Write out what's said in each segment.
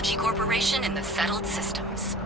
Technology Corporation in the settled systems.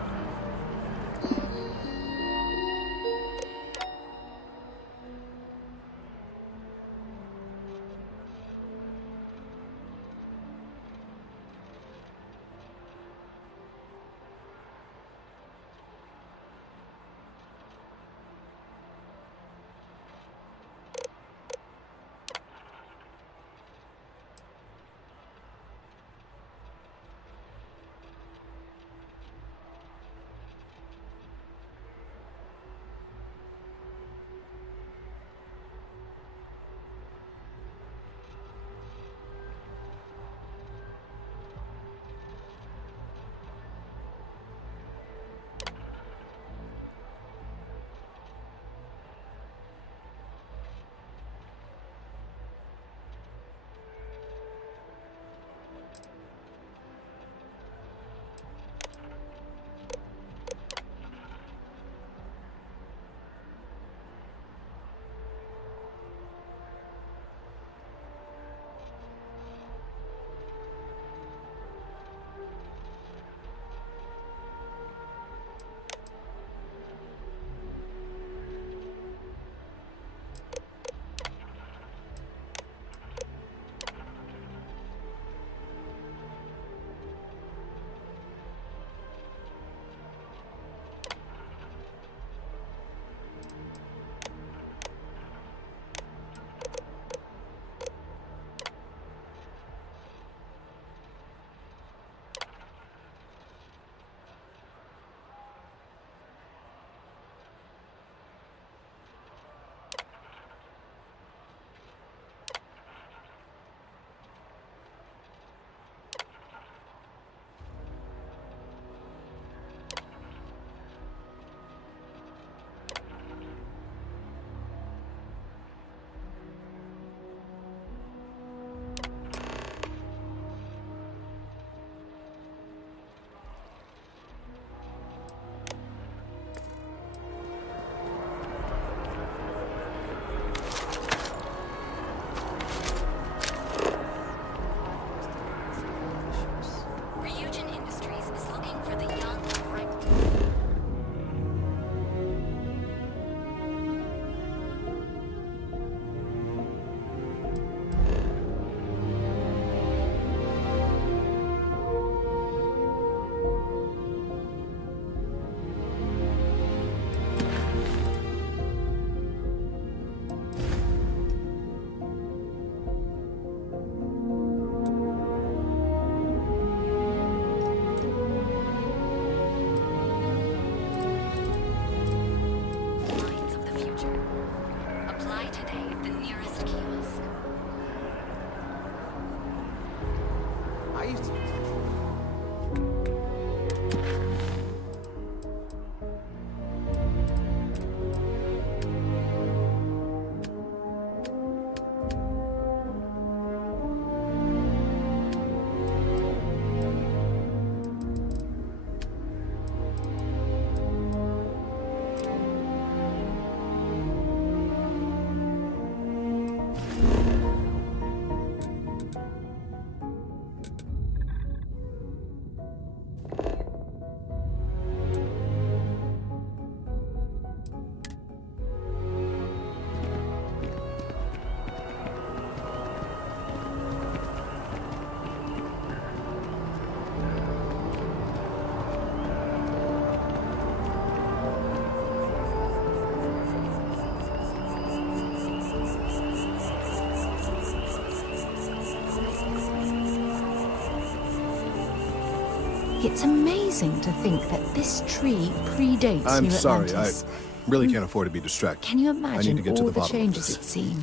It's amazing to think that this tree predates I'm New sorry, Atlantis. I really can't afford to be distracted. Can you I need imagine to get to all the the bottom of changes this. it's seen?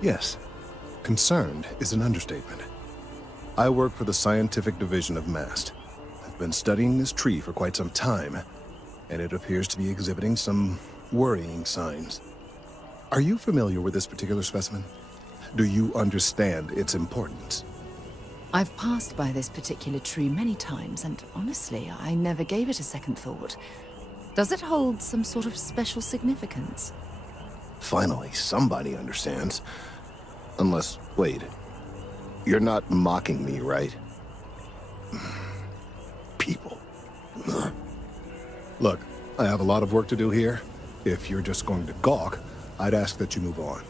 Yes. Concerned is an understatement. I work for the scientific division of MAST. I've been studying this tree for quite some time, and it appears to be exhibiting some worrying signs. Are you familiar with this particular specimen? Do you understand its importance? I've passed by this particular tree many times, and honestly, I never gave it a second thought. Does it hold some sort of special significance? Finally, somebody understands. Unless, wait. You're not mocking me, right? People. Look, I have a lot of work to do here. If you're just going to gawk, I'd ask that you move on.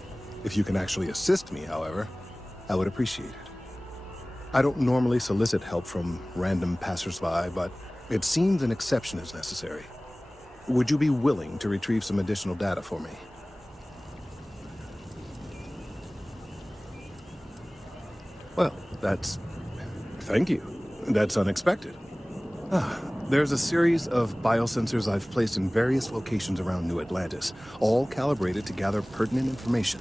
If you can actually assist me, however, I would appreciate it. I don't normally solicit help from random passersby, but it seems an exception is necessary. Would you be willing to retrieve some additional data for me? Well, thank you. That's unexpected. There's a series of biosensors I've placed in various locations around New Atlantis, all calibrated to gather pertinent information.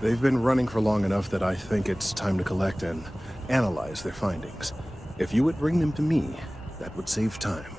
They've been running for long enough that I think it's time to collect and analyze their findings. If you would bring them to me, that would save time.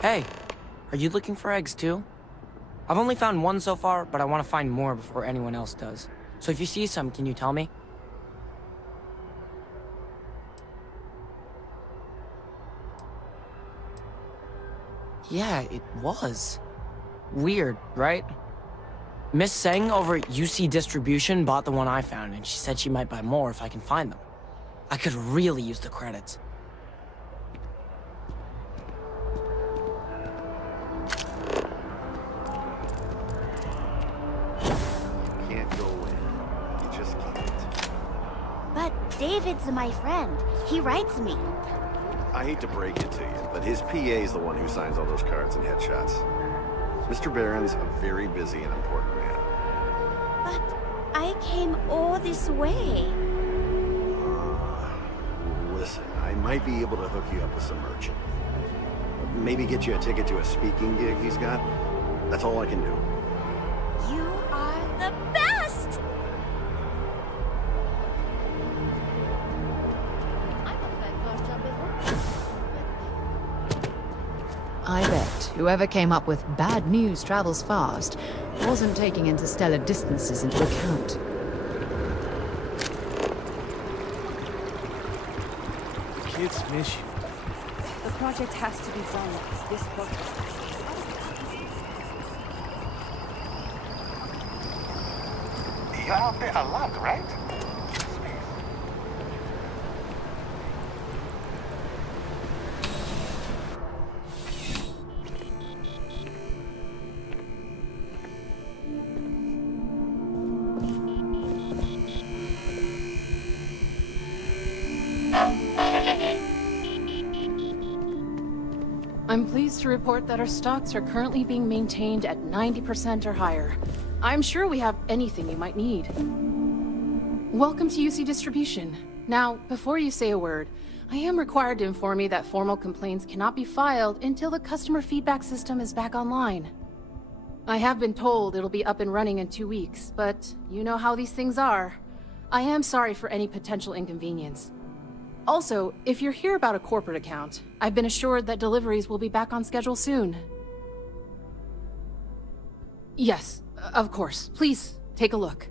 Hey, are you looking for eggs too? I've only found one so far, but I want to find more before anyone else does. So if you see some, can you tell me? Yeah, it was. Weird, right? Miss Seng over at UC Distribution bought the one I found, and she said she might buy more if I can find them. I could really use the credits. David's my friend. He writes me. I hate to break it to you, but his PA's the one who signs all those cards and headshots. Mr. Barron's a very busy and important man. But I came all this way. Listen, I might be able to hook you up with some merch. Maybe get you a ticket to a speaking gig he's got. That's all I can do. You are the best! I bet whoever came up with "bad news travels fast" wasn't taking interstellar distances into account. The kids miss you. The project has to be done. This book. You're out there a lot, right? I'm pleased to report that our stocks are currently being maintained at 90% or higher. I'm sure we have anything you might need. Welcome to UC Distribution. Now, before you say a word, I am required to inform you that formal complaints cannot be filed until the customer feedback system is back online. I have been told it'll be up and running in 2 weeks, but you know how these things are. I am sorry for any potential inconvenience. Also, if you're here about a corporate account, I've been assured that deliveries will be back on schedule soon. Yes, of course. Please, take a look.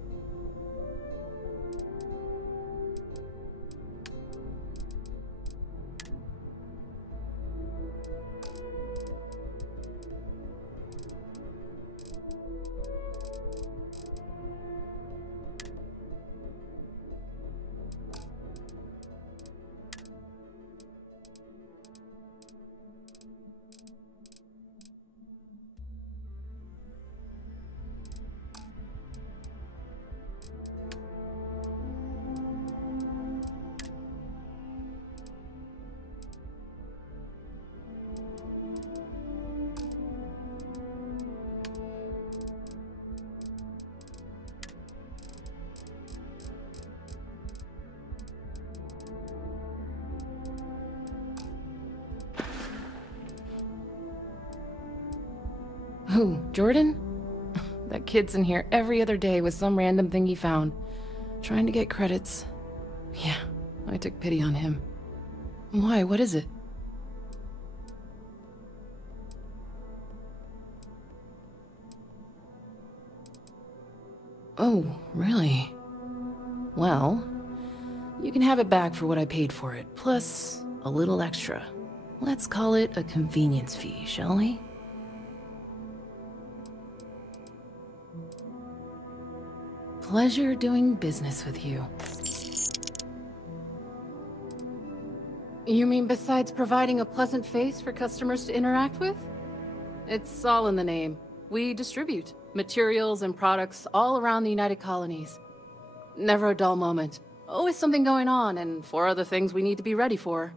Who, Jordan? That kid's in here every other day with some random thing he found, trying to get credits. Yeah, I took pity on him. Why, what is it? Oh, really? Well, you can have it back for what I paid for it, plus a little extra. Let's call it a convenience fee, shall we? Pleasure doing business with you. You mean besides providing a pleasant face for customers to interact with? It's all in the name. We distribute materials and products all around the United Colonies. Never a dull moment. Always something going on, and 4 other things we need to be ready for.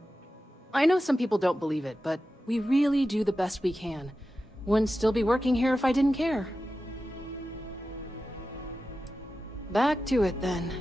I know some people don't believe it, but we really do the best we can. Wouldn't still be working here if I didn't care. Back to it, then.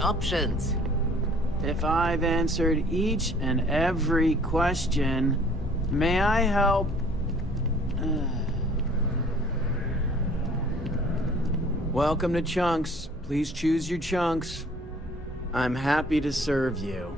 Options. If I've answered each and every question, may I help? Welcome to Chunks. Please choose your chunks. I'm happy to serve you.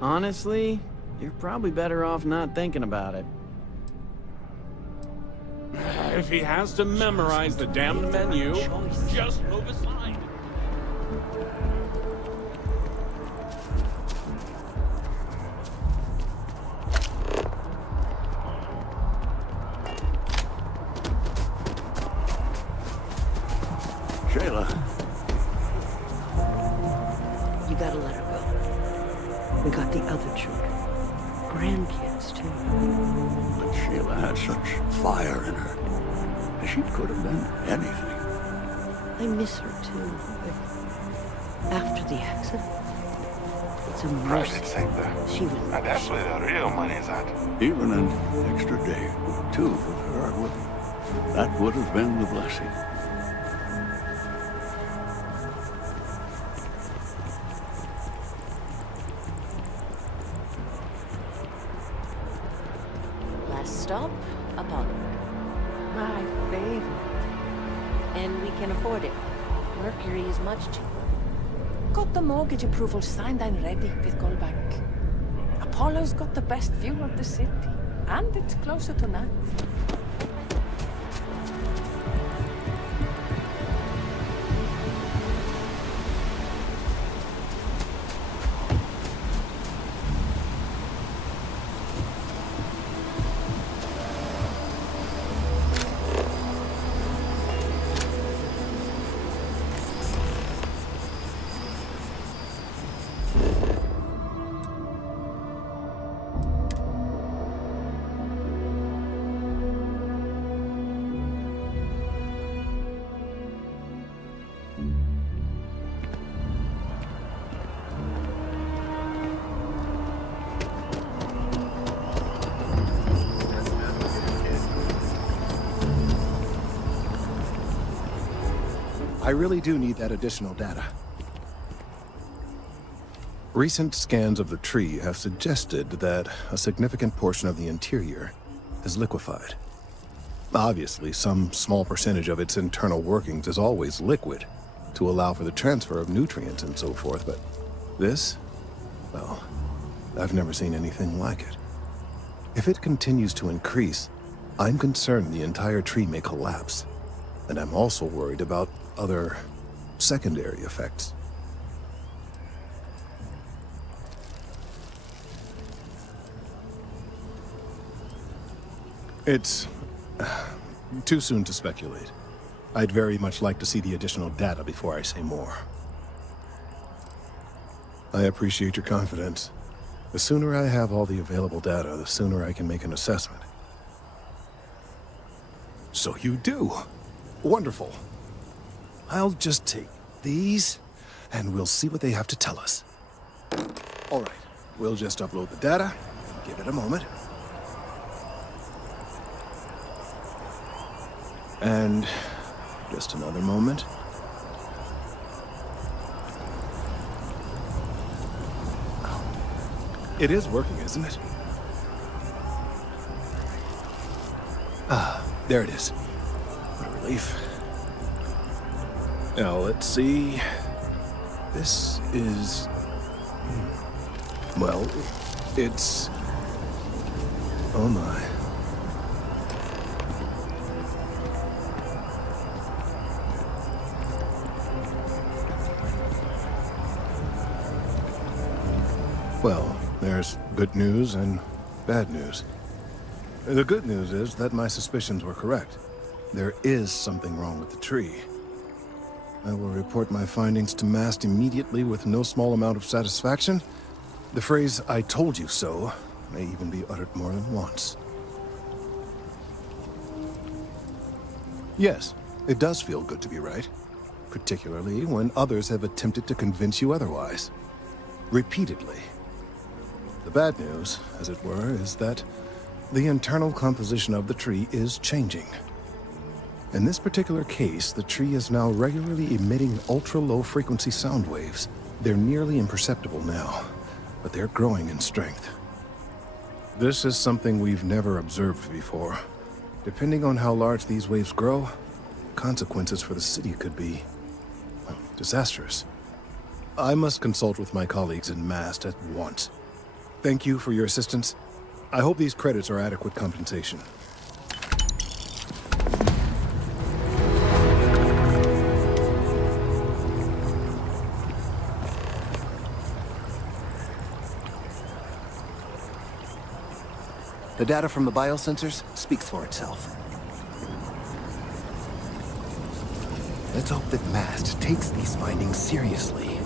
Honestly, you're probably better off not thinking about it. if he has to memorize the damned menu, just move aside. Shayla. You gotta let her go. We got the other children. Grandkids, too. But Shayla had such fire in her. She could have been anything. I miss her, too. But after the accident, it's a mercy. She was... That's where the real money's at. Even an extra day, too, with her, that would have been the blessing. Stop, Apollo. My favorite. And we can afford it. Mercury is much cheaper. Got the mortgage approval signed and ready with Goldbank. Apollo's got the best view of the city. And it's closer to Nat. I really do need that additional data. Recent scans of the tree have suggested that a significant portion of the interior is liquefied. Obviously, some small percentage of its internal workings is always liquid, to allow for the transfer of nutrients and so forth, but this, well, I've never seen anything like it. If it continues to increase, I'm concerned the entire tree may collapse, and I'm also worried about other secondary effects. It's too soon to speculate. I'd very much like to see the additional data before I say more. I appreciate your confidence. The sooner I have all the available data, the sooner I can make an assessment. So you do. Wonderful. I'll just take these, and we'll see what they have to tell us. All right, we'll just upload the data. Give it a moment. And just another moment. It is working, isn't it? Ah, there it is. What a relief. Now, let's see. This is... well, it's... oh my. Well, there's good news and bad news. The good news is that my suspicions were correct. There is something wrong with the tree. I will report my findings to MAST immediately with no small amount of satisfaction. The phrase, "I told you so," may even be uttered more than once. Yes, it does feel good to be right, particularly when others have attempted to convince you otherwise. Repeatedly. The bad news, as it were, is that the internal composition of the tree is changing. In this particular case, the tree is now regularly emitting ultra-low frequency sound waves. They're nearly imperceptible now, but they're growing in strength. This is something we've never observed before. Depending on how large these waves grow, consequences for the city could be disastrous. I must consult with my colleagues in MAST at once. Thank you for your assistance. I hope these credits are adequate compensation. The data from the biosensors speaks for itself. Let's hope that MAST takes these findings seriously